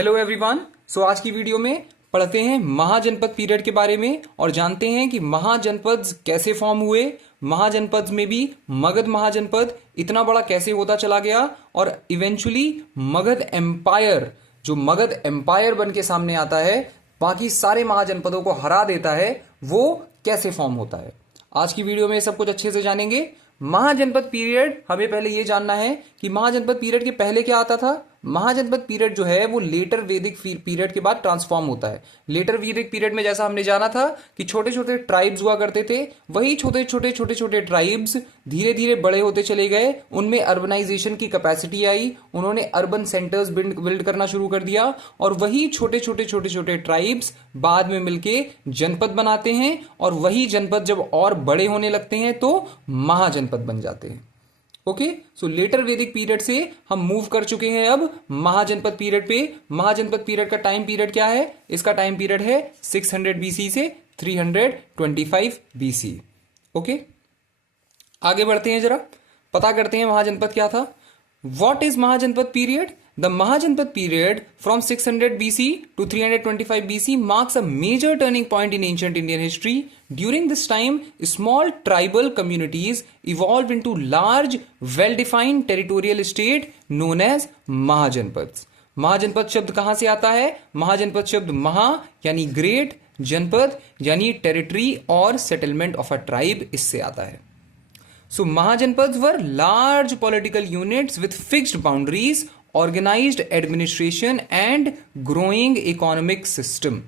Hello everyone. सो आज की video में पढ़ते हैं महाजनपद पीरियड के बारे में और जानते हैं कि महाजनपद कैसे फॉर्म हुए। महाजनपद में भी मगध महाजनपद इतना बड़ा कैसे होता चला गया और इवेंचुअली मगध एम्पायर, जो मगध एम्पायर बन के सामने आता है, बाकी सारे महाजनपदों को हरा देता है, वो कैसे फॉर्म होता है। आज की वीडियो में सब कुछ अच्छे से जानेंगे। महाजनपद पीरियड, हमें पहले यह जानना है कि महाजनपद पीरियड के पहले क्या आता था। महाजनपद पीरियड जो है वो लेटर वैदिक पीरियड के बाद ट्रांसफॉर्म होता है। लेटर वैदिक पीरियड में जैसा हमने जाना था कि छोटे छोटे ट्राइब्स हुआ करते थे, वही छोटे छोटे ट्राइब्स धीरे धीरे बड़े होते चले गए, उनमें अर्बनाइजेशन की कैपेसिटी आई, उन्होंने अर्बन सेंटर्स बिल्ड करना शुरू कर दिया और वही छोटे छोटे ट्राइब्स बाद में मिलके जनपद बनाते हैं और वही जनपद जब और बड़े होने लगते हैं तो महाजनपद बन जाते हैं। ओके, सो लेटर वैदिक पीरियड से हम मूव कर चुके हैं अब महाजनपद पीरियड पे। महाजनपद पीरियड का टाइम पीरियड क्या है? इसका टाइम पीरियड है 600 बीसी से 325 बीसी। ओके, आगे बढ़ते हैं, जरा पता करते हैं महाजनपद क्या था। What is mahajanapada period? The Mahajanpad period from 600 BC to 325 BC marks a major turning point in ancient Indian history. During this time, small tribal communities evolved into large, well-defined territorial state known as Mahajanpads. महाजनपद शब्द कहां से आता है? महाजनपद शब्द महा यानी great, जनपद यानी टेरिटरी और सेटलमेंट ऑफ अ ट्राइब, इससे आता है। So Mahajanpads were large political units with fixed boundaries, organised administration and growing economic system.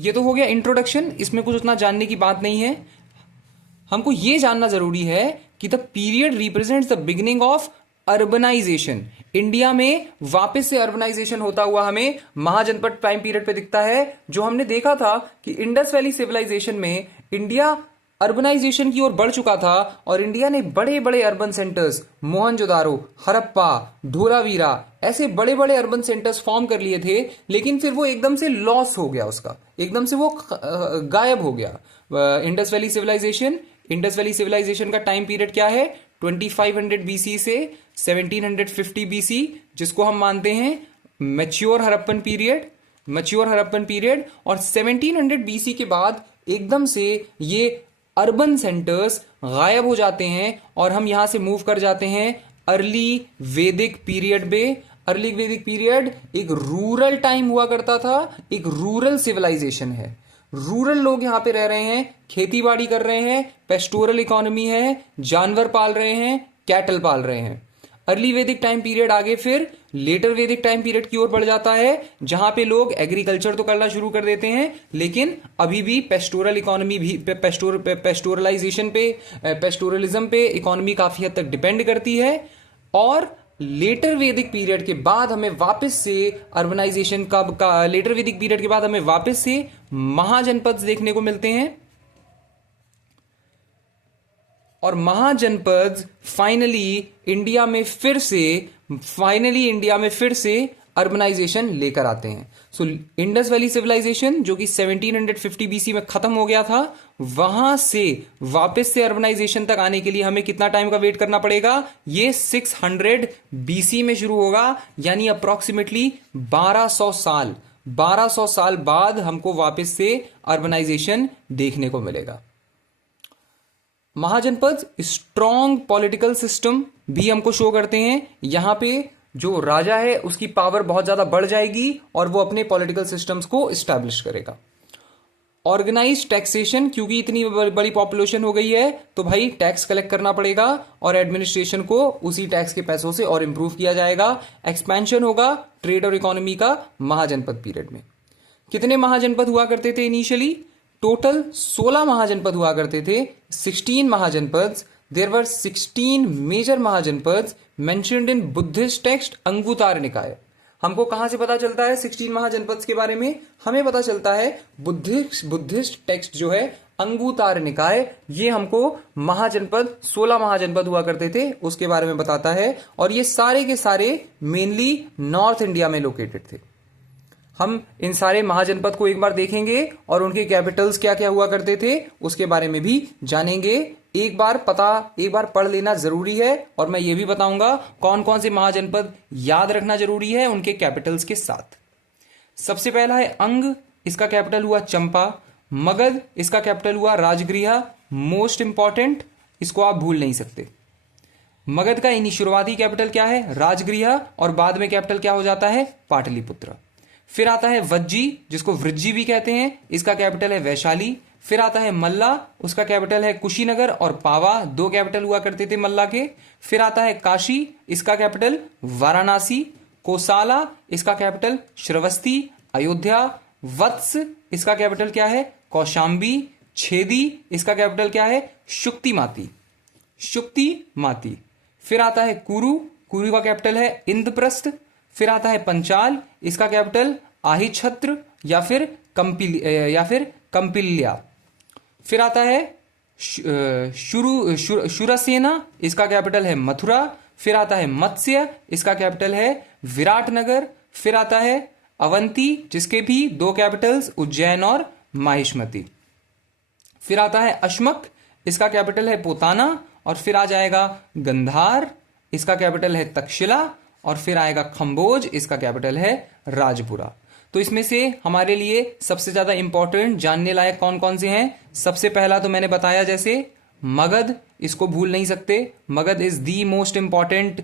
ये तो हो गया इंट्रोडक्शन, इसमें कुछ उतना जानने की बात नहीं है। हमको ये जानना जरूरी है कि the period represents the beginning of urbanisation. India में वापस से अर्बनाइजेशन होता हुआ हमें महाजनपद टाइम पीरियड पे दिखता है। जो हमने देखा था कि इंडस वैली सिविलाइजेशन में इंडिया अर्बनाइजेशन की ओर बढ़ चुका था और इंडिया ने बड़े बड़े अर्बन सेंटर्स, मोहनजोदारो, हड़प्पा, धोलावीरा, ऐसे बड़े बड़े अर्बन सेंटर्स फॉर्म कर लिए थे, लेकिन फिर वो एकदम से लॉस हो गया, उसका एकदम से वो गायब हो गया। इंडस वैली सिविलाइजेशन का टाइम पीरियड क्या है? 2500 बीसी से 1750 बीसी, जिसको हम मानते हैं मैच्योर हड़प्पन पीरियड। और 1700 बीसी के बाद एकदम से ये अर्बन सेंटर्स गायब हो जाते हैं और हम यहां से मूव कर जाते हैं अर्ली वैदिक पीरियड पे। अर्ली वैदिक पीरियड एक रूरल टाइम हुआ करता था, एक रूरल सिविलाइजेशन है। रूरल लोग यहां पे रह रहे हैं, खेती बाड़ी कर रहे हैं, पेस्टोरल इकोनॉमी है, जानवर पाल रहे हैं, कैटल पाल रहे हैं। अर्ली वैदिक टाइम पीरियड आगे फिर लेटर वैदिक टाइम पीरियड की ओर बढ़ जाता है, जहां पे लोग एग्रीकल्चर तो करना शुरू कर देते हैं, लेकिन अभी भी पेस्टोरल इकोनॉमी भी पेस्टोरलिज्म पे इकोनॉमी काफी हद तक डिपेंड करती है। और लेटर वैदिक पीरियड के बाद हमें वापस से अर्बनाइजेशन लेटर वैदिक पीरियड के बाद हमें वापस से महाजनपद देखने को मिलते हैं और महाजनपद फाइनली इंडिया में फिर से अर्बनाइजेशन लेकर आते हैं। सो इंडस वैली सिविलाइजेशन जो कि 1750 बीसी में खत्म हो गया था, वहां से वापस से अर्बनाइजेशन तक आने के लिए हमें कितना टाइम का वेट करना पड़ेगा? ये 600 बीसी में शुरू होगा, यानी अप्रोक्सीमेटली 1200 साल बाद हमको वापस से अर्बनाइजेशन देखने को मिलेगा। महाजनपद स्ट्रॉन्ग पॉलिटिकल सिस्टम भी हमको शो करते हैं। यहां पे जो राजा है उसकी पावर बहुत ज्यादा बढ़ जाएगी और वो अपने पॉलिटिकल सिस्टम्स को एस्टैब्लिश करेगा। ऑर्गेनाइज्ड टैक्सेशन, क्योंकि इतनी बड़ी पॉपुलेशन हो गई है तो भाई टैक्स कलेक्ट करना पड़ेगा और एडमिनिस्ट्रेशन को उसी टैक्स के पैसों से और इंप्रूव किया जाएगा। एक्सपेंशन होगा ट्रेड और इकोनॉमी का महाजनपद पीरियड में। कितने महाजनपद हुआ करते थे इनिशियली? टोटल 16 महाजनपद हुआ करते थे। 16 mahajanapada, there were 16 major mahajanapada mentioned in Buddhist text Anguttara Nikaya. हमको कहां से पता चलता है 16 महाजनपद के बारे में? हमें पता चलता है बुद्धिस्ट टेक्स्ट जो है अंगुतार निकाय, ये हमको महाजनपद 16 महाजनपद हुआ करते थे उसके बारे में बताता है। और ये सारे के सारे मेनली नॉर्थ इंडिया में लोकेटेड थे। हम इन सारे महाजनपद को एक बार देखेंगे और उनके कैपिटल्स क्या क्या हुआ करते थे उसके बारे में भी जानेंगे। एक बार पढ़ लेना जरूरी है और मैं ये भी बताऊंगा कौन कौन से महाजनपद याद रखना जरूरी है उनके कैपिटल्स के साथ। सबसे पहला है अंग, इसका कैपिटल हुआ चंपा। मगध, इसका कैपिटल हुआ राजगृह। मोस्ट इंपॉर्टेंट, इसको आप भूल नहीं सकते। मगध का इन्हीं शुरुआती कैपिटल क्या है? राजगृह, और बाद में कैपिटल क्या हो जाता है? पाटलिपुत्र। फिर आता है वज्जी, जिसको वृज्जी भी कहते हैं, इसका कैपिटल है वैशाली। फिर आता है मल्ला, उसका कैपिटल है कुशीनगर और पावा, दो कैपिटल हुआ करते थे मल्ला के। फिर आता है काशी, इसका कैपिटल वाराणसी। कोसाला, इसका कैपिटल श्रवस्ती, अयोध्या। वत्स, इसका कैपिटल क्या है? कौशाम्बी। छेदी, इसका कैपिटल क्या है? शुक्तिमाती, शुक्तिमाती। फिर आता है कुरु, कुरु का कैपिटल है इंद्रप्रस्थ। फिर आता है पंचाल, इसका कैपिटल आहिछत्र या फिर कंपिल्या। फिर आता है शुरसेना, इसका कैपिटल है मथुरा। फिर आता है मत्स्य, इसका कैपिटल है विराटनगर। फिर आता है अवंती, जिसके भी दो कैपिटल्स उज्जैन और माहिष्मती। फिर आता है अश्मक, इसका कैपिटल है पोताना। और फिर आ जाएगा गंधार, इसका कैपिटल है तक्षशिला। और फिर आएगा खम्बोज, इसका कैपिटल है राजपुरा। तो इसमें से हमारे लिए सबसे ज्यादा इंपॉर्टेंट जानने लायक कौन कौन से हैं? सबसे पहला तो मैंने बताया जैसे मगध, इसको भूल नहीं सकते। Magadh is the most important,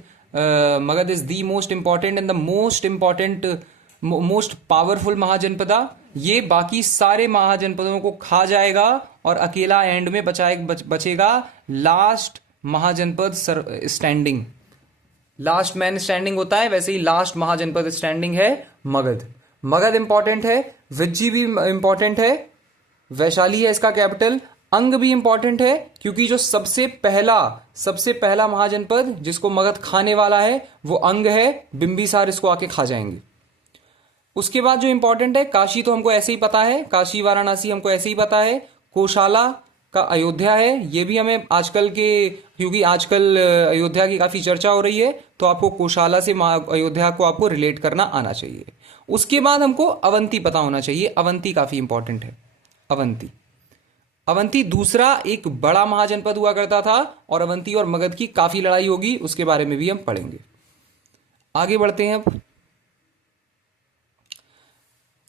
Magadh is the most important and the most important, most powerful Mahajanapada. ये बाकी सारे महाजनपदों को खा जाएगा और अकेला एंड में बचेगा last mahajanapada standing. Last man standing होता है, वैसे ही लास्ट महाजनपद स्टैंडिंग है मगध। मगध इंपॉर्टेंट है, विज्जी भी इंपॉर्टेंट है, वैशाली है इसका कैपिटल। अंग भी इंपॉर्टेंट है, क्योंकि जो सबसे पहला महाजनपद जिसको मगध खाने वाला है वो अंग है। बिंबिसार इसको आके खा जाएंगे। उसके बाद जो इंपॉर्टेंट है, काशी तो हमको ऐसे ही पता है, काशी वाराणसी हमको ऐसे ही पता है। कोशाला का अयोध्या है, ये भी हमें आजकल के, क्योंकि आजकल अयोध्या की काफी चर्चा हो रही है, तो आपको कोशाला से अयोध्या को आपको रिलेट करना आना चाहिए। उसके बाद हमको अवंती पता होना चाहिए। अवंती काफी इंपॉर्टेंट है। अवंती दूसरा एक बड़ा महाजनपद हुआ करता था, और अवंती और मगध की काफी लड़ाई होगी, उसके बारे में भी हम पढ़ेंगे। आगे बढ़ते हैं अब।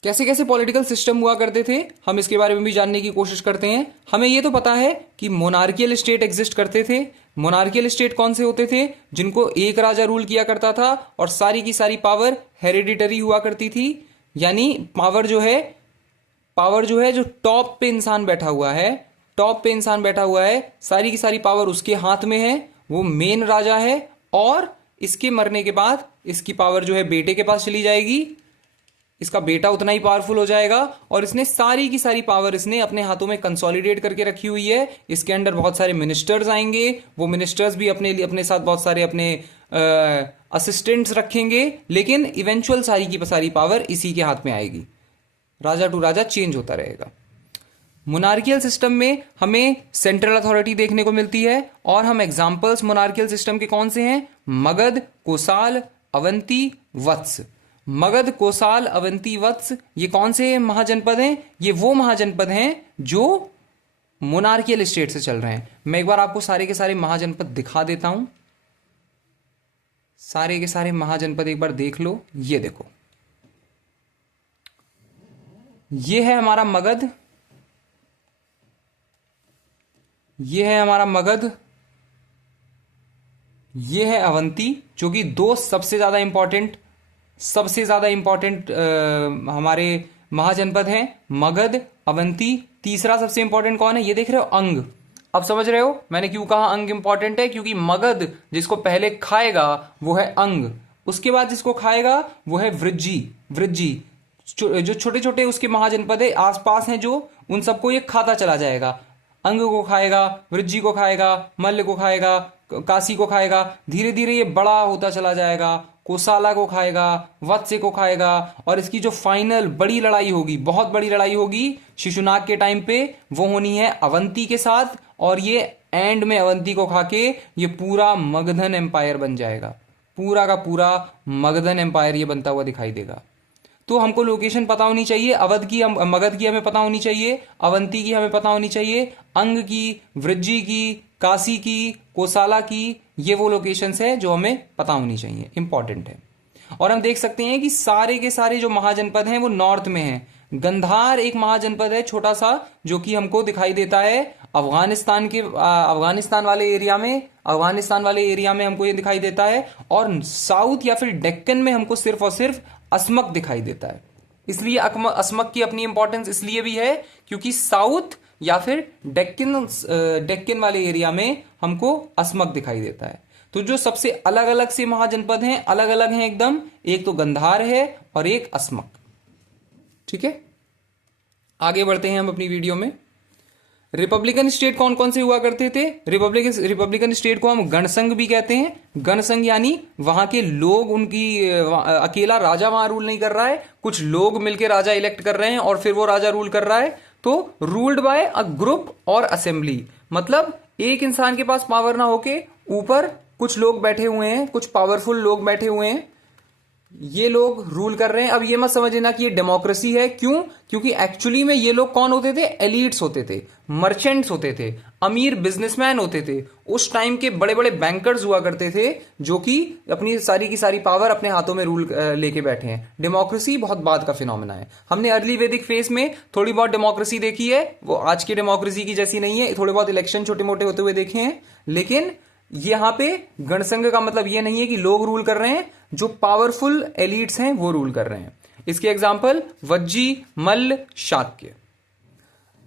कैसे कैसे पॉलिटिकल सिस्टम हुआ करते थे, हम इसके बारे में भी जानने की कोशिश करते हैं। हमें यह तो पता है कि मोनार्कियल स्टेट एग्जिस्ट करते थे। मोनार्कियल स्टेट कौन से होते थे? जिनको एक राजा रूल किया करता था और सारी की सारी पावर हेरिडिटरी हुआ करती थी। यानी पावर जो है जो टॉप पे इंसान बैठा हुआ है, सारी की सारी पावर उसके हाथ में है, वो मेन राजा है। और इसके मरने के बाद इसकी पावर जो है बेटे के पास चली जाएगी, इसका बेटा उतना ही पावरफुल हो जाएगा। और इसने सारी की सारी पावर इसने अपने हाथों में कंसोलिडेट करके रखी हुई है। इसके अंडर बहुत सारे मिनिस्टर्स आएंगे, वो मिनिस्टर्स भी अपने साथ बहुत सारे अपने असिस्टेंट्स रखेंगे, लेकिन इवेंचुअल सारी की सारी पावर इसी के हाथ में आएगी। राजा टू राजा चेंज होता रहेगा। मोनार्कियल सिस्टम में हमें सेंट्रल अथॉरिटी देखने को मिलती है, और हम एग्जाम्पल्स मोनार्कियल सिस्टम के कौन से हैं? मगध, कोसाल, अवंती, वत्स। मगध, कोसाल, अवंती, वत्स, ये कौन से महाजनपद हैं? ये वो महाजनपद हैं जो मोनार्कियल स्टेट से चल रहे हैं। मैं एक बार आपको सारे के सारे महाजनपद दिखा देता हूं। सारे के सारे महाजनपद एक बार देख लो। ये देखो, ये है हमारा मगध, ये है हमारा मगध, ये है अवंती, जो कि दो सबसे ज्यादा इंपॉर्टेंट हमारे महाजनपद हैं, मगध, अवंती। तीसरा सबसे इंपॉर्टेंट कौन है? ये देख रहे हो, अंग। अब समझ रहे हो मैंने क्यों कहा अंग इंपॉर्टेंट है? क्योंकि मगध जिसको पहले खाएगा वो है अंग, उसके बाद जिसको खाएगा वो है वृज्जी। जो छोटे छोटे उसके महाजनपद है आसपास हैं, जो उन सबको ये खाता चला जाएगा। अंग को खाएगा, वृज्जी को खाएगा, मल्ल को खाएगा, काशी को खाएगा। धीरे धीरे ये बड़ा होता चला जाएगा। कोसाला को खाएगा, वत्स्य को खाएगा। और इसकी जो फाइनल बड़ी लड़ाई होगी, बहुत बड़ी लड़ाई होगी शिशुनाग के टाइम पे, वो होनी है अवंती के साथ। और ये एंड में अवंती को खाके ये पूरा मगधन एम्पायर बन जाएगा। पूरा का पूरा मगधन एम्पायर ये बनता हुआ दिखाई देगा। तो हमको लोकेशन पता होनी चाहिए। मगध की हमें पता होनी चाहिए, अवंती की हमें पता होनी चाहिए, अंग की, वृज्जी की, काशी की, कोसाला की, ये वो लोकेशंस है जो हमें पता होनी चाहिए, इंपॉर्टेंट है। और हम देख सकते हैं कि सारे के सारे जो महाजनपद हैं वो नॉर्थ में हैं। गंधार एक महाजनपद है छोटा सा, जो कि हमको दिखाई देता है अफगानिस्तान के अफगानिस्तान वाले एरिया में हमको ये दिखाई देता है। और साउथ या फिर डेक्कन में हमको सिर्फ और सिर्फ अस्मक दिखाई देता है। इसलिए अस्मक की अपनी इंपॉर्टेंस इसलिए भी है क्योंकि साउथ या फिर डेक्कन वाले एरिया में हमको अस्मक दिखाई देता है। तो जो सबसे अलग अलग से महाजनपद हैं, अलग अलग हैं एकदम, एक तो गंधार है और एक अस्मक। ठीक है, आगे बढ़ते हैं हम अपनी वीडियो में। रिपब्लिकन स्टेट कौन कौन से हुआ करते थे? रिपब्लिकन स्टेट को हम गणसंघ भी कहते हैं। गणसंघ यानी वहां के लोग, अकेला राजा वहां रूल नहीं कर रहा है, कुछ लोग मिलकर राजा इलेक्ट कर रहे हैं और फिर वो राजा रूल कर रहा है। तो रूल्ड बाय अ ग्रुप और असेंबली, मतलब एक इंसान के पास पावर ना होके ऊपर कुछ लोग बैठे हुए हैं, कुछ पावरफुल लोग बैठे हुए हैं, ये लोग रूल कर रहे हैं। अब ये मत समझना कि ये डेमोक्रेसी है। क्यों? क्योंकि एक्चुअली में ये लोग कौन होते थे? एलिट्स होते थे, मर्चेंट्स होते थे, अमीर बिजनेसमैन होते थे। उस टाइम के बड़े बड़े बैंकर्स हुआ करते थे जो कि अपनी सारी की सारी पावर अपने हाथों में रूल लेके बैठे हैं। डेमोक्रेसी बहुत बाद का फिनोमेना है। हमने अर्ली वैदिक फेज में थोड़ी बहुत डेमोक्रेसी देखी है, वो आज की डेमोक्रेसी की जैसी नहीं है। थोड़े बहुत इलेक्शन छोटे मोटे होते हुए देखे हैं, लेकिन यहां पे गणसंघ का मतलब ये नहीं है कि लोग रूल कर रहे हैं, जो पावरफुल एलिट्स हैं वो रूल कर रहे हैं। इसके एग्जांपल वज्जी, मल्ल, शाक्य।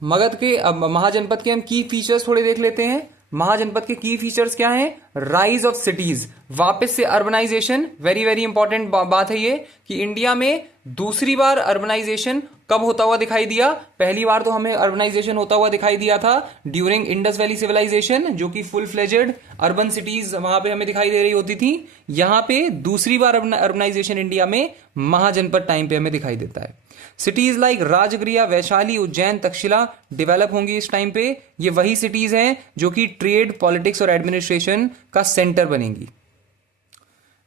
मगध के महाजनपद के हम की फीचर्स थोड़े देख लेते हैं। महाजनपद के की फीचर्स क्या हैं? राइज ऑफ सिटीज, वापस से अर्बनाइजेशन। वेरी वेरी इंपॉर्टेंट बात है ये कि इंडिया में दूसरी बार अर्बनाइजेशन कब होता हुआ दिखाई दिया? पहली बार तो हमें अर्बनाइजेशन होता हुआ दिखाई दिया था ड्यूरिंग इंडस वैली सिविलाइजेशन, जो कि फुल फ्लेजेड अर्बन सिटीज वहां पे हमें दिखाई दे रही होती थी। यहां पे दूसरी बार अर्बनाइजेशन इंडिया में महाजनपद टाइम पे हमें दिखाई देता है। Cities like Rajgriha, Vaishali, Ujjain, Taxila develop होंगी इस टाइम पे। ये वही सिटीज हैं जो कि ट्रेड, पॉलिटिक्स और एडमिनिस्ट्रेशन का सेंटर बनेंगी।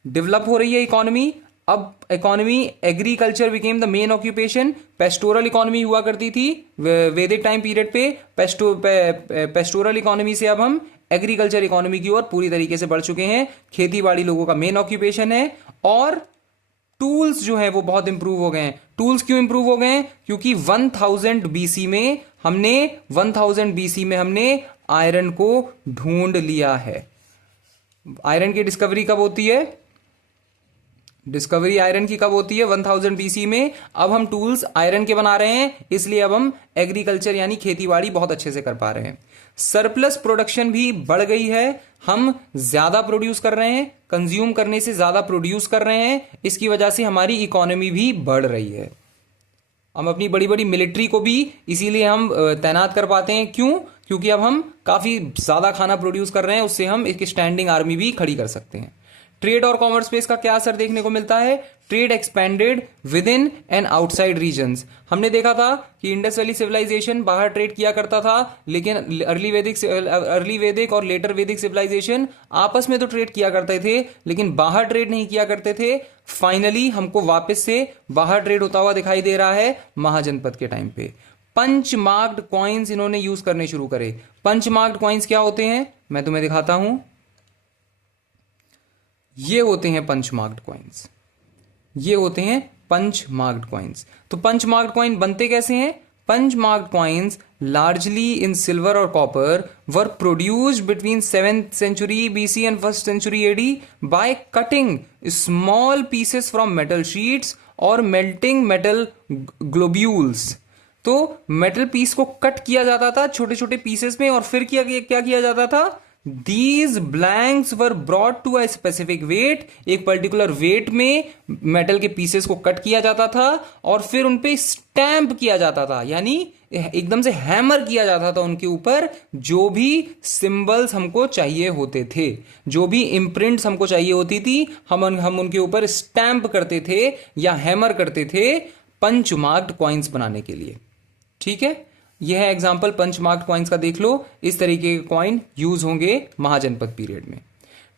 डेवलप हो रही है इकोनॉमी। अब economy, agriculture became the main occupation. Pastoral economy हुआ करती थी वैदिक टाइम पीरियड पे। पेस्टोरल इकोनॉमी से अब हम एग्रीकल्चर इकोनॉमी की ओर पूरी तरीके से बढ़ चुके हैं। खेती बाड़ी लोगों का मेन ऑक्यूपेशन है। और टूल्स जो है वो बहुत इंप्रूव हो गए हैं। टूल्स क्यों इंप्रूव हो गए हैं? क्योंकि 1000 बीसी में हमने आयरन को ढूंढ लिया है। आयरन की डिस्कवरी कब होती है? डिस्कवरी आयरन की कब होती है? 1000 बीसी में। अब हम टूल्स आयरन के बना रहे हैं, इसलिए अब हम एग्रीकल्चर यानी खेतीबाड़ी बहुत अच्छे से कर पा रहे हैं। सरप्लस प्रोडक्शन भी बढ़ गई है। हम ज्यादा प्रोड्यूस कर रहे हैं, कंज्यूम करने से ज्यादा प्रोड्यूस कर रहे हैं। इसकी वजह से हमारी इकोनॉमी भी बढ़ रही है। हम अपनी बड़ी बड़ी मिलिट्री को भी इसीलिए हम तैनात कर पाते हैं। क्यों? क्योंकि अब हम काफी ज्यादा खाना प्रोड्यूस कर रहे हैं, उससे हम एक स्टैंडिंग आर्मी भी खड़ी कर सकते हैं। ट्रेड और कॉमर्स पे इसका क्या असर देखने को मिलता है? Trade expanded within and outside regions. हमने देखा था कि इंडस वैली सिविलाइजेशन बाहर ट्रेड किया करता था, लेकिन अर्ली वैदिक और लेटर वैदिक सिविलाइजेशन आपस में तो ट्रेड किया करते थे, लेकिन बाहर ट्रेड नहीं किया करते थे। फाइनली हमको वापस से बाहर ट्रेड होता हुआ दिखाई दे रहा है महाजनपद के टाइम पे। पंच मार्क्ड कॉइन्स इन्होंने यूज करने शुरू करे। पंच मार्क्ड कॉइन्स क्या होते हैं? मैं तुम्हें दिखाता हूं। ये होते हैं पंच मार्क्ड कॉइन्स। ये होते हैं पंच मार्क्ड कॉइन्स। तो पंच मार्क्ड कॉइन बनते कैसे हैं? Punch marked coins largely in silver और copper were produced between 7th century BC and 1st century AD by cutting small pieces from metal sheets और melting metal globules। तो metal piece को cut किया जाता था छोटे छोटे पीसेस में, और फिर क्या किया जाता था? These blanks were brought to a specific weight। एक पर्टिकुलर वेट में मेटल के पीसेस को कट किया जाता था और फिर उनपे स्टैंप किया जाता था, यानी एकदम से हैमर किया जाता था उनके ऊपर। जो भी सिंबल्स हमको चाहिए होते थे, जो भी इम्प्रिंट्स हमको चाहिए होती थी, हम उनके ऊपर स्टैंप करते थे या हैमर करते थे पंच मार्क्ड कॉइन्स बनाने के लिए। ठीक है, यह है एग्जाम्पल पंच मार्क्ड कॉइन्स का। देख लो, इस तरीके के कॉइन यूज होंगे महाजनपद पीरियड में।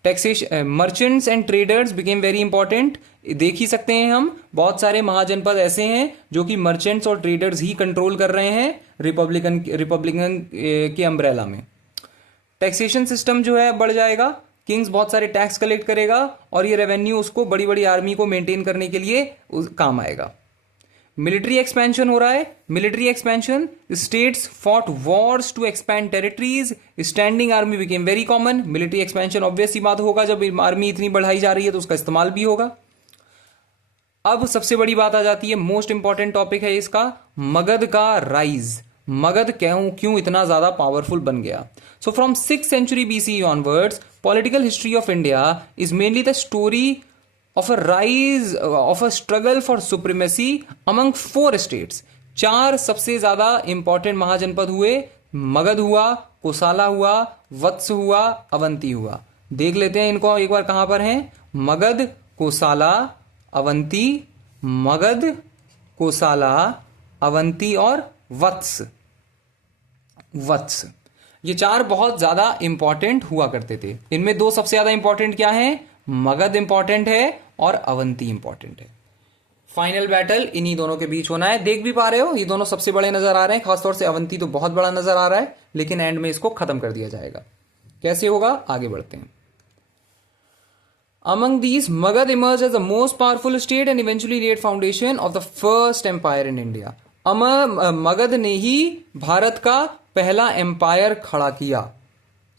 Taxation, merchants and traders became very important. देख ही सकते हैं हम, बहुत सारे महाजनपद ऐसे हैं जो कि मर्चेंट्स और ट्रेडर्स ही कंट्रोल कर रहे हैं रिपब्लिकन के अम्ब्रेला में। टैक्सेशन सिस्टम जो है बढ़ जाएगा। किंग्स बहुत सारे टैक्स कलेक्ट करेगा और ये रेवेन्यू उसको बड़ी बड़ी आर्मी को मेंटेन करने के लिए काम आएगा। मिलिट्री एक्सपेंशन हो रहा है, military expansion, states fought wars to expand territories, standing army became very common. Military expansion obvious ही बात होगा, जब आर्मी इतनी बढ़ाई जा रही है तो उसका इस्तेमाल भी होगा। अब सबसे बड़ी बात आ जाती है, मोस्ट इंपॉर्टेंट टॉपिक है इसका, मगध का राइज। मगध क्यों इतना ज्यादा पावरफुल बन गया। So from 6th century BCE onwards political history of India is mainly the story of a rise of a struggle for supremacy among 4 states। 4 सबसे ज्यादा इंपॉर्टेंट महाजनपद हुए, मगध हुआ, कोसाला हुआ, वत्स हुआ, अवंती हुआ। देख लेते हैं इनको एक बार कहां पर हैं। मगध, कोसाला, अवंती, मगध, कोसाला, अवंती और वत्स। ये 4 बहुत ज्यादा इंपॉर्टेंट हुआ करते थे। इनमें 2 सबसे ज्यादा इंपॉर्टेंट क्या है, मगध इंपॉर्टेंट है और अवंती इंपॉर्टेंट है। फाइनल बैटल इन्हीं दोनों के बीच होना है। देख भी पा रहे हो, ये दोनों सबसे बड़े नजर आ रहे हैं, खासतौर से अवंती तो बहुत बड़ा नजर आ रहा है, लेकिन एंड में इसको खत्म कर दिया जाएगा। कैसे होगा, आगे बढ़ते हैं। Among these, Magad emerged as the most powerful state and eventually laid foundation of the first empire in India। Magadh ने ही भारत का पहला एम्पायर खड़ा किया।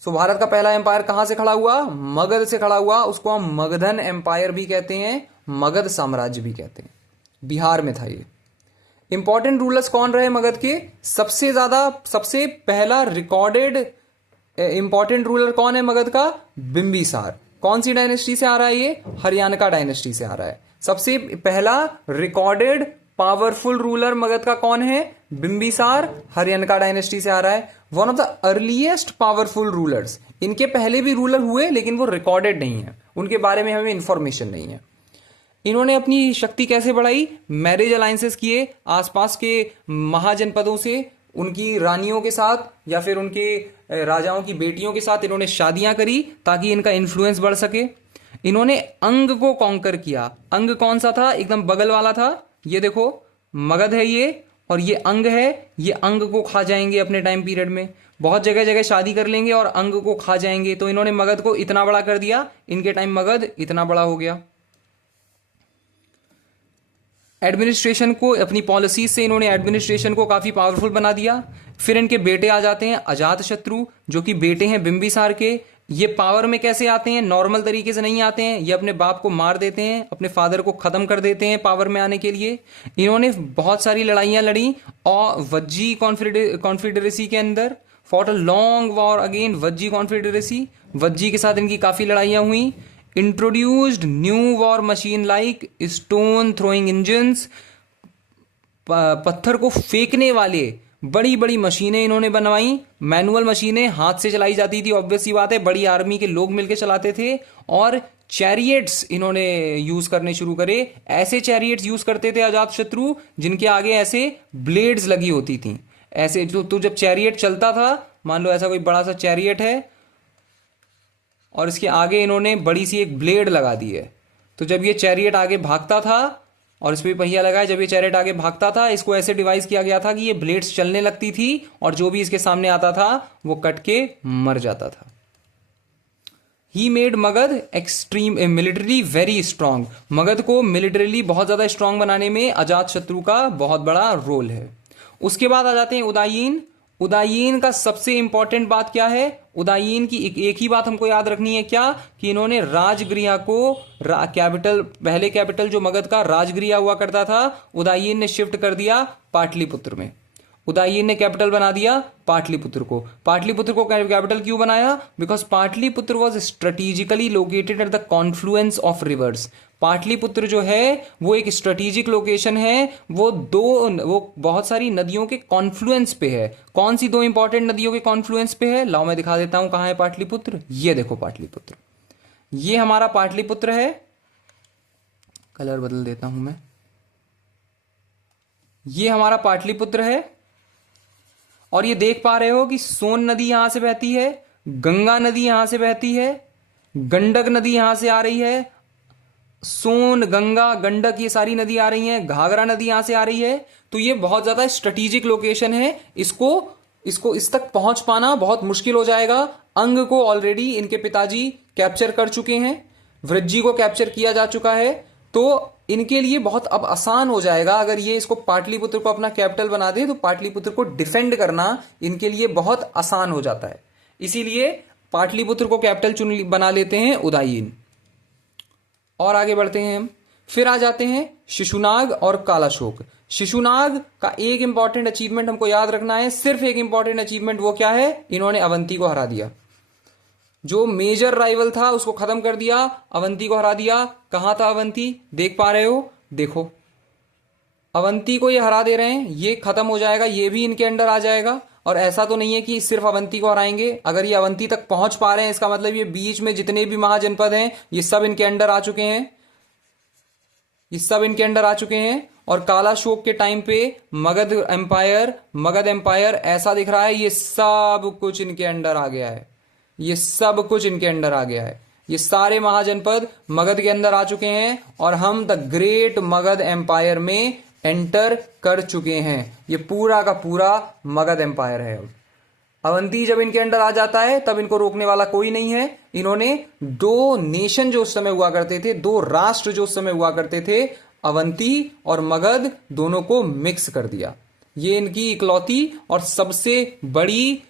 सो भारत का पहला एम्पायर कहां से खड़ा हुआ, मगध से खड़ा हुआ। उसको हम मगधन एम्पायर भी कहते हैं, मगध साम्राज्य भी कहते हैं। बिहार में था ये। इंपॉर्टेंट रूलर्स कौन रहे मगध के, सबसे पहला रिकॉर्डेड इंपॉर्टेंट रूलर कौन है मगध का, बिंबिसार। कौन सी डायनेस्टी से आ रहा है ये, हरियाणा डायनेस्टी से आ रहा है। सबसे पहला रिकॉर्डेड पावरफुल रूलर मगध का कौन है, बिंबिसार, हरियाणा डायनेस्टी से आ रहा है। One of the earliest powerful rulers. इनके पहले भी रूलर हुए लेकिन वो रिकॉर्डेड नहीं है, उनके बारे में हमें इंफॉर्मेशन नहीं है। इन्होंने अपनी शक्ति कैसे बढ़ाई, मैरिज अलायंसेस किए आसपास के महाजनपदों से, उनकी रानियों के साथ या फिर उनके राजाओं की बेटियों के साथ इन्होंने शादियां करी ताकि इनका इन्फ्लुएंस बढ़ सके। इन्होंने अंग को कॉन्कर किया। अंग कौन सा था, एकदम बगल वाला था। ये देखो मगध है ये, और ये अंग है, ये अंग को खा जाएंगे अपने टाइम पीरियड में। बहुत जगह जगह शादी कर लेंगे और अंग को खा जाएंगे। तो इन्होंने मगध को इतना बड़ा कर दिया, इनके टाइम मगध इतना बड़ा हो गया। एडमिनिस्ट्रेशन को, अपनी पॉलिसीज से इन्होंने एडमिनिस्ट्रेशन को काफी पावरफुल बना दिया। फिर इनके बेटे आ जाते हैं अजातशत्रु, जो कि बेटे हैं बिंबिसार के। ये पावर में कैसे आते हैं, नॉर्मल तरीके से नहीं आते हैं। ये अपने बाप को मार देते हैं, अपने फादर को खत्म कर देते हैं पावर में आने के लिए। इन्होंने बहुत सारी लड़ाइयां लड़ी और वज्जी कॉन्फेडरेसी के अंदर, fought a long war again Vajji confederacy. Vajji के साथ इनकी काफी लड़ाइयां हुई। Introduced new war machine like stone throwing engines, पत्थर को फेंकने वाले बड़ी बड़ी मशीनें इन्होंने बनवाई। मैनुअल मशीनें हाथ से चलाई जाती थी, ऑब्वियस सी बात है, बड़ी आर्मी के लोग मिलकर चलाते थे। और चैरियट्स इन्होंने यूज करने शुरू करे। ऐसे चैरियट्स यूज करते थे अजातशत्रु जिनके आगे ऐसे ब्लेड्स लगी होती थी। ऐसे जो तो जब चैरियट चलता था, मान लो ऐसा कोई बड़ा सा चैरियट है और इसके आगे इन्होंने बड़ी सी एक ब्लेड लगा दी है, तो जब ये चैरियट आगे भागता था और इस पे पहिया लगा है, जब ये चैरियट आगे भागता था, इसको ऐसे डिवाइस किया गया था कि ये ब्लेड्स चलने लगती थी और जो भी इसके सामने आता था वो कट के मर जाता था। He made Magadh extreme military very strong. Magadh को मिलिटरीली बहुत ज्यादा स्ट्रांग बनाने में अजातशत्रु का बहुत बड़ा रोल है। उसके बाद आ जाते हैं उदायीन। उदायीन का सबसे इंपॉर्टेंट बात क्या है, उदायीन की एक ही बात हमको याद रखनी है, क्या कि इन्होंने राजगृह को कैपिटल, पहले कैपिटल जो मगध का राजगृह हुआ करता था, उदायीन ने शिफ्ट कर दिया पाटलिपुत्र में। उदायीन ने कैपिटल बना दिया पाटलिपुत्र को। पाटलिपुत्र को कैपिटल क्यों बनाया, because Pataliputra was strategically located at the Confluence of reverse. Pataliputra जो है वो एक स्ट्रेटेजिक लोकेशन है, वो बहुत सारी नदियों के कॉन्फ्लुएंस पे है। कौन सी 2 इंपॉर्टेंट नदियों के कॉन्फ्लुएंस पे है, लाओ मैं दिखा देता हूं कहां है पाटलिपुत्र। ये देखो पाटलिपुत्र, ये हमारा पाटलिपुत्र है। कलर बदल देता हूं मैं, ये हमारा पाटलिपुत्र है। और ये देख पा रहे हो कि सोन नदी यहां से बहती है, गंगा नदी यहां से बहती है, गंडक नदी यहां से आ रही है, सोन, गंगा, गंडक, ये सारी नदी आ रही हैं, घाघरा नदी यहां से आ रही है। तो ये बहुत ज्यादा स्ट्रेटेजिक लोकेशन है। इसको इस तक पहुंच पाना बहुत मुश्किल हो जाएगा। अंग को ऑलरेडी इनके पिताजी कैप्चर कर चुके हैं, वृज्जी को कैप्चर किया जा चुका है, तो इनके लिए बहुत अब आसान हो जाएगा। अगर ये इसको पाटलिपुत्र को अपना कैपिटल बना दे तो पाटलिपुत्र को डिफेंड करना इनके लिए बहुत आसान हो जाता है। इसीलिए पाटलिपुत्र को कैपिटल बना लेते हैं उदयीन। और आगे बढ़ते हैं हम, फिर आ जाते हैं शिशुनाग और कालाशोक। शिशुनाग का एक इंपॉर्टेंट अचीवमेंट हमको याद रखना है, सिर्फ एक इंपॉर्टेंट अचीवमेंट, वो क्या है, इन्होंने अवंती को हरा दिया। जो मेजर राइवल था उसको खत्म कर दिया, अवंती को हरा दिया। कहां था अवंती, देख पा रहे हो, देखो अवंती को ये हरा दे रहे हैं, ये खत्म हो जाएगा, ये भी इनके अंडर आ जाएगा। और ऐसा तो नहीं है कि सिर्फ अवंती को हराएंगे, अगर ये अवंती तक पहुंच पा रहे हैं इसका मतलब ये बीच में जितने भी महाजनपद हैं ये सब इनके अंडर आ चुके हैं, ये सब इनके अंडर आ चुके हैं। और कालाशोक के टाइम पे मगध एम्पायर ऐसा दिख रहा है, ये सब कुछ इनके अंडर आ गया है, ये सब कुछ इनके अंडर आ गया है, ये सारे महाजनपद मगध के अंदर आ चुके हैं और हम द ग्रेट मगध एम्पायर में एंटर कर चुके हैं। ये पूरा का पूरा मगध एम्पायर है। अब अवंती जब इनके अंडर आ जाता है तब इनको रोकने वाला कोई नहीं है। इन्होंने दो नेशन जो उस समय हुआ करते थे, दो राष्ट्र जो उस समय हुआ करते थे, अवंती और मगध, दोनों को मिक्स कर दिया। ये इनकी इकलौती और सबसे बड़ी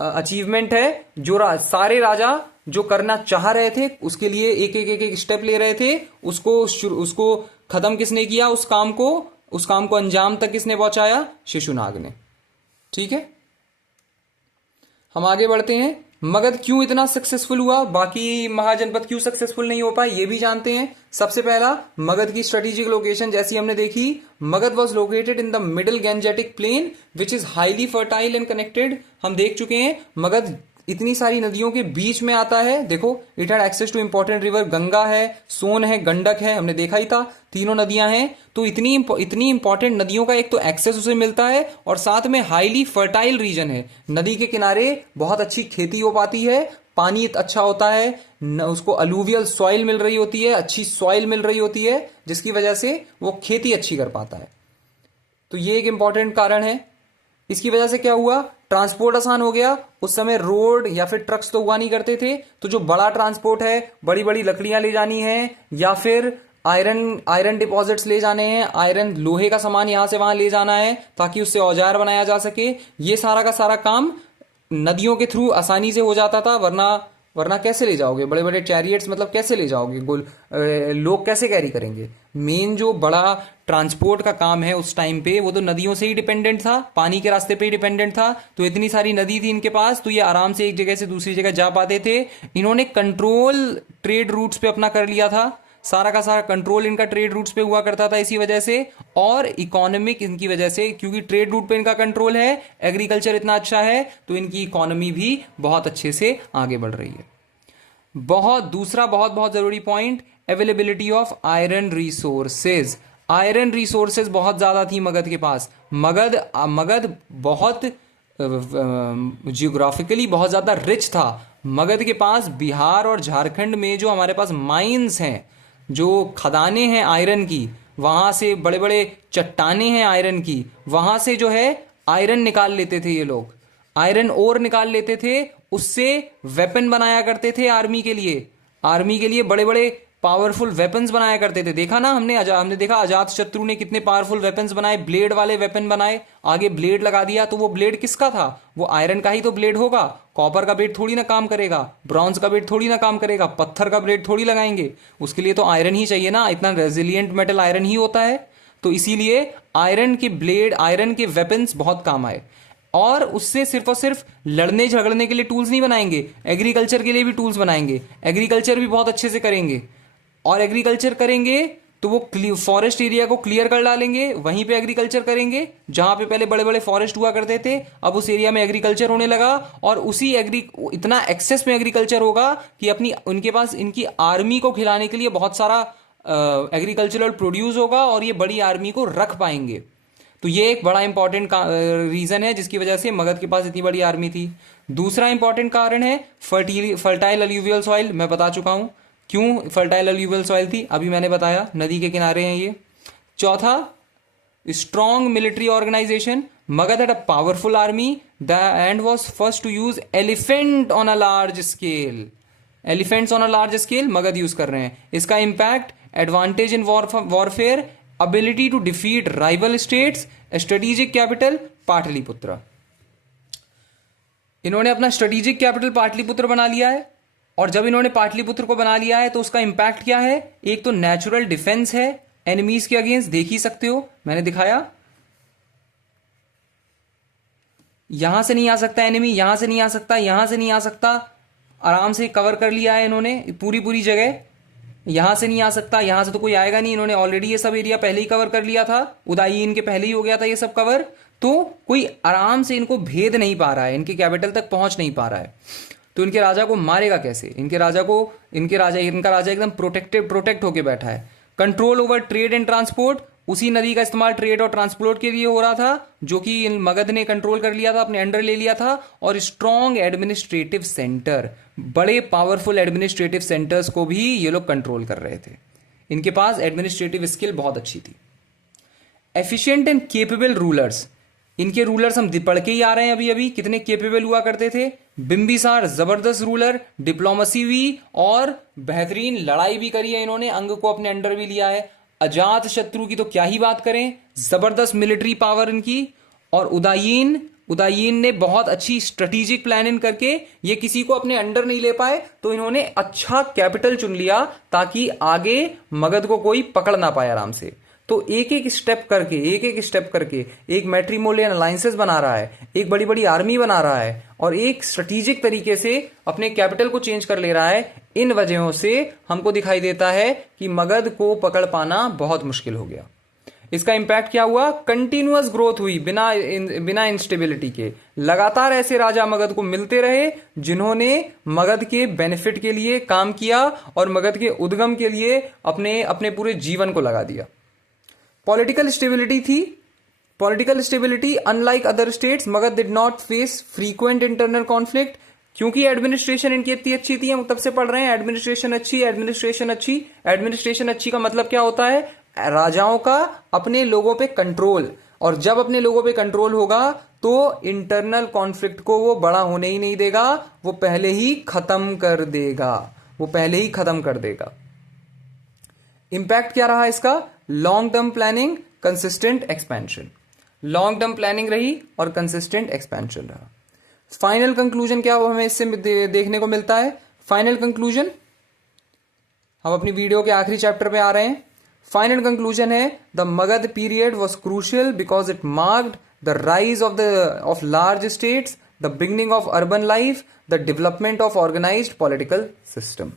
अचीवमेंट है, जो सारे राजा जो करना चाह रहे थे उसके लिए एक एक स्टेप ले रहे थे, उसको खत्म किसने किया, उस काम को अंजाम तक किसने पहुंचाया, शिशुनाग ने। ठीक है, हम आगे बढ़ते हैं। मगध क्यों इतना सक्सेसफुल हुआ, बाकी महाजनपद क्यों सक्सेसफुल नहीं हो पाए, ये भी जानते हैं। सबसे पहला, मगध की स्ट्रेटेजिक लोकेशन जैसी हमने देखी, Magadh was located in the middle Gangetic plain which is highly fertile and connected. हम देख चुके हैं मगध इतनी सारी नदियों के बीच में आता है। देखो, it had access to important river, Ganga है, सोन है, गंडक है, हमने देखा ही था, तीनों नदियां हैं। तो इतनी इंपॉर्टेंट नदियों का एक तो एक्सेस उसे मिलता है और साथ में हाईली फर्टाइल रीजन है, नदी के किनारे बहुत अच्छी खेती हो पाती है, पानी अच्छा होता है, उसको अलूवियल सॉइल मिल रही होती है, अच्छी सॉइल मिल रही होती है, जिसकी वजह से वो खेती अच्छी कर पाता है। तो ये एक इंपॉर्टेंट कारण है। इसकी वजह से क्या हुआ, ट्रांसपोर्ट आसान हो गया। उस समय रोड या फिर ट्रक्स तो हुआ नहीं करते थे, तो जो बड़ा ट्रांसपोर्ट है, बड़ी बड़ी लकड़ियां ले जानी है या फिर आयरन डिपॉजिट्स ले जाने हैं, आयरन लोहे का सामान यहां से वहां ले जाना है ताकि उससे औजार बनाया जा सके, ये सारा का सारा काम नदियों के थ्रू आसानी से हो जाता था। वरना कैसे ले जाओगे, बड़े बड़े चैरियट्स मतलब कैसे ले जाओगे, लोग कैसे कैरी करेंगे। मेन जो बड़ा ट्रांसपोर्ट का काम है उस टाइम पे वो तो नदियों से ही डिपेंडेंट था, पानी के रास्ते पे ही डिपेंडेंट था। तो इतनी सारी नदी थी इनके पास, तो ये आराम से एक जगह से दूसरी जगह जा पाते थे। इन्होंने कंट्रोल ट्रेड रूट्स पे अपना कर लिया था, सारा का सारा कंट्रोल इनका ट्रेड रूट्स पे हुआ करता था इसी वजह से, और इकोनॉमिक इनकी वजह से, क्योंकि ट्रेड रूट पे इनका कंट्रोल है, एग्रीकल्चर इतना अच्छा है, तो इनकी इकोनॉमी भी बहुत अच्छे से आगे बढ़ रही है। दूसरा बहुत जरूरी point, availability of iron resources. Iron resources बहुत ज्यादा थी मगध के पास। मगध बहुत जियोग्राफिकली बहुत ज्यादा रिच था। मगध के पास बिहार और झारखंड में जो हमारे पास माइंस हैं, जो खदानें हैं आयरन की, वहां से बड़े बड़े चट्टाने हैं आयरन की, वहां से जो है आयरन निकाल लेते थे ये लोग, आयरन ओर निकाल लेते थे, उससे वेपन बनाया करते थे आर्मी के लिए बड़े बड़े पावरफुल वेपन्स बनाया करते थे। देखा ना हमने देखा अजात शत्रु ने कितने पावरफुल वेपन्स बनाए, ब्लेड वाले वेपन बनाए, आगे ब्लेड लगा दिया, तो वो ब्लेड किसका था, वो आयरन का ही तो ब्लेड होगा। कॉपर का ब्लेड थोड़ी ना काम करेगा, ब्रॉन्ज का ब्लेड थोड़ी ना काम करेगा, पत्थर का ब्लेड थोड़ी लगाएंगे, उसके लिए तो आयरन ही चाहिए ना, इतना रेजिलियंट मेटल आयरन ही होता है। तो इसीलिए आयरन के ब्लेड, आयरन के वेपन्स बहुत काम आए। और उससे सिर्फ और सिर्फ लड़ने झगड़ने के लिए टूल्स नहीं बनाएंगे, एग्रीकल्चर के लिए भी टूल्स बनाएंगे, एग्रीकल्चर भी बहुत अच्छे से करेंगे। और एग्रीकल्चर करेंगे तो वो फॉरेस्ट एरिया को क्लियर कर डालेंगे, वहीं पे एग्रीकल्चर करेंगे। जहां पे पहले बड़े बड़े फॉरेस्ट हुआ करते थे, अब उस एरिया में एग्रीकल्चर होने लगा, और उसी इतना एक्सेस में एग्रीकल्चर होगा कि उनके पास इनकी आर्मी को खिलाने के लिए बहुत सारा एग्रीकल्चरल प्रोड्यूस होगा, और ये बड़ी आर्मी को रख पाएंगे। तो ये एक बड़ा इंपॉर्टेंट रीजन है जिसकी वजह से मगध के पास इतनी बड़ी आर्मी थी। दूसरा इंपॉर्टेंट कारण है फर्टाइल अलूवियल सॉइल। मैं बता चुका हूं क्यों फर्टाइल अलूवियल सॉइल थी, अभी मैंने बताया, नदी के किनारे हैं ये। चौथा, strong military organisation. Magadh had a powerful army and was first to use elephant on a large scale. Elephants on a large scale Magadh use कर रहे हैं। इसका impact, advantage in warfare, ability to defeat rival states, strategic capital Pataliputra. इन्होंने अपना strategic capital Pataliputra बना लिया है, और जब इन्होंने पाटलिपुत्र को बना लिया है तो उसका इंपैक्ट क्या है? एक तो नेचुरल डिफेंस है एनिमीज के अगेंस्ट, देख ही सकते हो, मैंने दिखाया। यहां से नहीं आ सकता एनिमी, यहां से नहीं आ सकता, यहां से नहीं आ सकता, आराम से कवर कर लिया है इन्होंने पूरी जगह। यहां से नहीं आ सकता, यहां से तो कोई आएगा नहीं, इन्होंने ऑलरेडी ये सब एरिया पहले ही कवर कर लिया था, उदाईन के पहले ही हो गया था ये सब कवर, तो कोई आराम से इनको भेद नहीं पा रहा है, इनके कैपिटल तक पहुंच नहीं पा रहा है। तो इनके राजा को मारेगा कैसे? इनका राजा एकदम प्रोटेक्ट होके बैठा है। Control over trade and transport, उसी नदी का इस्तेमाल ट्रेड और ट्रांसपोर्ट के लिए हो रहा था, जो कि मगध ने कंट्रोल कर लिया था, अपने अंडर ले लिया था। और स्ट्रॉन्ग एडमिनिस्ट्रेटिव सेंटर, बड़े पावरफुल एडमिनिस्ट्रेटिव सेंटर्स को भी ये लोग कंट्रोल कर रहे थे। इनके पास एडमिनिस्ट्रेटिव स्किल बहुत अच्छी थी। एफिशिएंट एंड केपेबल रूलर्स, इनके रूलर्स हम पढ़ के ही आ रहे हैं अभी अभी, कितने केपेबल हुआ करते थे। बिंबिसार जबरदस्त रूलर, डिप्लोमेसी भी और बेहतरीन लड़ाई भी करी है इन्होंने, अंग को अपने अंडर भी लिया है। अजात शत्रु की तो क्या ही बात करें, जबरदस्त मिलिट्री पावर इनकी। और उदायीन ने बहुत अच्छी स्ट्रेटेजिक प्लानिंग करके ये किसी को अपने अंडर नहीं ले पाए, तो इन्होंने अच्छा कैपिटल चुन लिया ताकि आगे मगध को कोई पकड़ ना पाए आराम से। तो एक एक स्टेप करके एक मैट्रिमोनियल अलायंसेस बना रहा है, एक बड़ी बड़ी आर्मी बना रहा है, और एक स्ट्रेटेजिक तरीके से अपने कैपिटल को चेंज कर ले रहा है। इन वजहों से हमको दिखाई देता है कि मगध को पकड़ पाना बहुत मुश्किल हो गया। इसका इंपैक्ट क्या हुआ? कंटिन्यूअस ग्रोथ हुई बिना इंस्टेबिलिटी के। लगातार ऐसे राजा मगध को मिलते रहे जिन्होंने मगध के बेनिफिट के लिए काम किया और मगध के उद्गम के लिए अपने पूरे जीवन को लगा दिया। Political stability, unlike other states, Magadh did not face frequent internal conflict, क्योंकि एडमिनिस्ट्रेशन इनकी इतनी अच्छी थी, हम तब से पढ़ रहे हैं एडमिनिस्ट्रेशन अच्छी का मतलब क्या होता है? राजाओं का अपने लोगों पे कंट्रोल, और जब अपने लोगों पे कंट्रोल होगा तो इंटरनल कॉन्फ्लिक्ट को वो बड़ा होने ही नहीं देगा, वो पहले ही खत्म कर देगा। इंपैक्ट क्या रहा इसका? Long term planning, consistent expansion. Long term planning रही और कंसिस्टेंट एक्सपेंशन रहा। फाइनल कंक्लूजन क्या हमें इससे देखने को मिलता है? फाइनल कंक्लूजन, हम अपनी वीडियो के आखिरी चैप्टर पे आ रहे हैं। फाइनल कंक्लूजन है, the Magadh period was crucial because it marked the rise of large states, the beginning of urban life, the development of organised political system.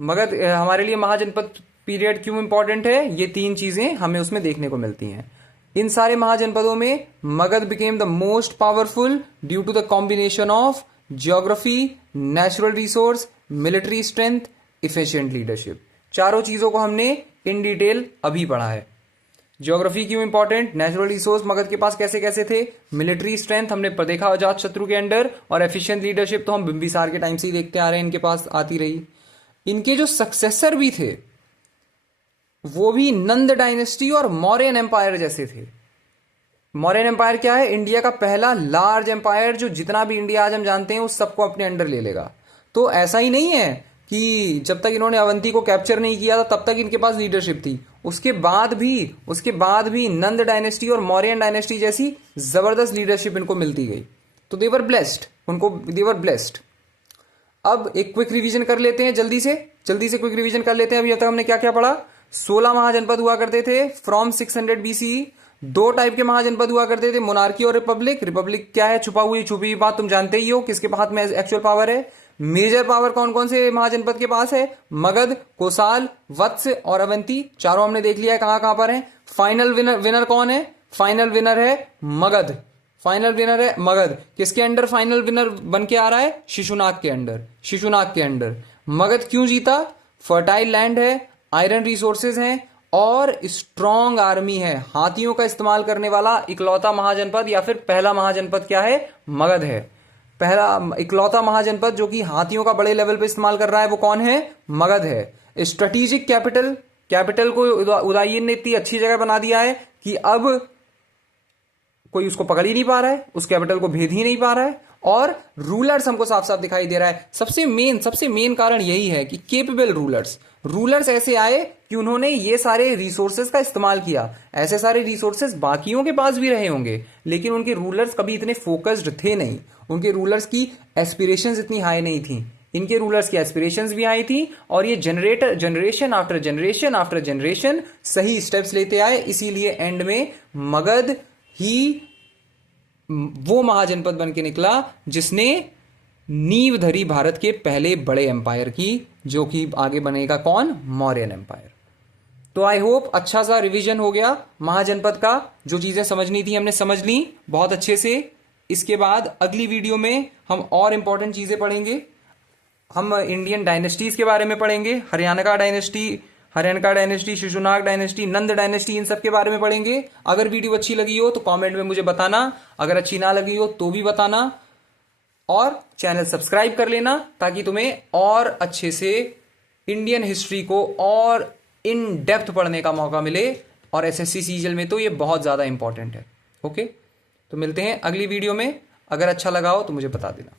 Magadh हमारे लिए महाजनपद पीरियड क्यों इंपॉर्टेंट है? ये तीन चीजें हमें उसमें देखने को मिलती हैं। इन सारे महाजनपदों में Magadh became the most powerful due to the combination of geography, natural resource, military strength, efficient leadership. चारों चीजों को हमने इन डिटेल अभी पढ़ा है। जियोग्राफी क्यों इंपॉर्टेंट, नेचुरल रिसोर्स मगध के पास कैसे कैसे थे, मिलिट्री स्ट्रेंथ हमने देखा अजात शत्रु के अंडर, और एफिशिएंट लीडरशिप तो हम बिंबिसार के टाइम से ही देखते आ रहे हैं, इनके पास आती रही। इनके जो सक्सेसर भी थे वो भी नंद डायनेस्टी और मौर्यन एम्पायर जैसे थे। मौर्यन एम्पायर क्या है? इंडिया का पहला लार्ज एम्पायर, जो जितना भी इंडिया आज हम जानते हैं उस सबको अपने अंडर ले लेगा। तो ऐसा ही नहीं है कि जब तक इन्होंने अवंती को कैप्चर नहीं किया था तब तक इनके पास लीडरशिप थी, उसके बाद भी नंद डायनेस्टी और मौर्यन डायनेस्टी जैसी जबरदस्त लीडरशिप इनको मिलती गई। तो देवर ब्लेस्ड। अब एक क्विक रिवीजन कर लेते हैं, जल्दी से क्विक रिवीजन कर लेते हैं। अभी तक हमने क्या क्या पढ़ा? 16 महाजनपद हुआ करते थे फ्रॉम 600 BCE। दो टाइप के महाजनपद हुआ करते थे, मोनार्की और रिपब्लिक क्या है? छुपी हुई बात तुम जानते ही हो, किसके हाथ में एक्चुअल पावर है। मेजर पावर कौन कौन से महाजनपद के पास है? मगध, कोसाल, वत्स और अवंती, चारों हमने देख लिया है कहां कहां पर है। फाइनल विनर कौन है? फाइनल विनर है मगध। किसके अंडर फाइनल विनर बन के आ रहा है? शिशुनाग के अंडर। मगध क्यों जीता? फर्टाइल लैंड है, आयरन रिसोर्सेज हैं और स्ट्रॉन्ग आर्मी है। हाथियों का इस्तेमाल करने वाला इकलौता महाजनपद या फिर पहला महाजनपद क्या है? मगध है। पहला इकलौता महाजनपद जो कि हाथियों का बड़े लेवल पे इस्तेमाल कर रहा है वो कौन है? मगध है। स्ट्रेटेजिक कैपिटल को उदायीन ने इतनी अच्छी जगह बना दिया है कि अब कोई उसको पकड़ ही नहीं पा रहा है, उस कैपिटल को भेद ही नहीं पा रहा है। और रूलर्स हमको साफ साफ दिखाई दे रहा है। सबसे मेन कारण यही है कि केपेबल रूलर्स ऐसे आए कि उन्होंने ये सारे रिसोर्सेज का इस्तेमाल किया। ऐसे सारे रिसोर्सेज बाकियों के पास भी रहे होंगे, लेकिन उनके रूलर्स कभी इतने फोकस्ड थे नहीं। उनके रूलर्स की एस्पिरेशंस इतनी हाई नहीं थी। इनके रूलर्स की एस्पिरेशंस भी आई थी, और ये जनरेशन आफ्टर जनरेशन सही स्टेप्स लेते आए। इसीलिए एंड में मगध ही वो महाजनपद बन के निकला जिसने नींव धरी भारत के पहले बड़े एम्पायर की, जो कि आगे बनेगा कौन? मौर्यन एम्पायर। तो आई होप अच्छा सा रिवीजन हो गया महाजनपद का। जो चीजें समझनी थी हमने समझ ली बहुत अच्छे से। इसके बाद अगली वीडियो में हम और इंपॉर्टेंट चीजें पढ़ेंगे। हम इंडियन डायनेस्टीज के बारे में पढ़ेंगे। हरियाणा डायनेस्टी, शिशुनाग डायनेस्टी, नंद डायनेस्टी, इन सब के बारे में पढ़ेंगे। अगर वीडियो अच्छी लगी हो तो कमेंट में मुझे बताना, अगर अच्छी ना लगी हो तो भी बताना, और चैनल सब्सक्राइब कर लेना ताकि तुम्हें और अच्छे से इंडियन हिस्ट्री को और इन डेप्थ पढ़ने का मौका मिले। और एसएससी सीजीएल में तो ये बहुत ज़्यादा इंपॉर्टेंट है। ओके, तो मिलते हैं अगली वीडियो में। अगर अच्छा लगा हो तो मुझे बता देना।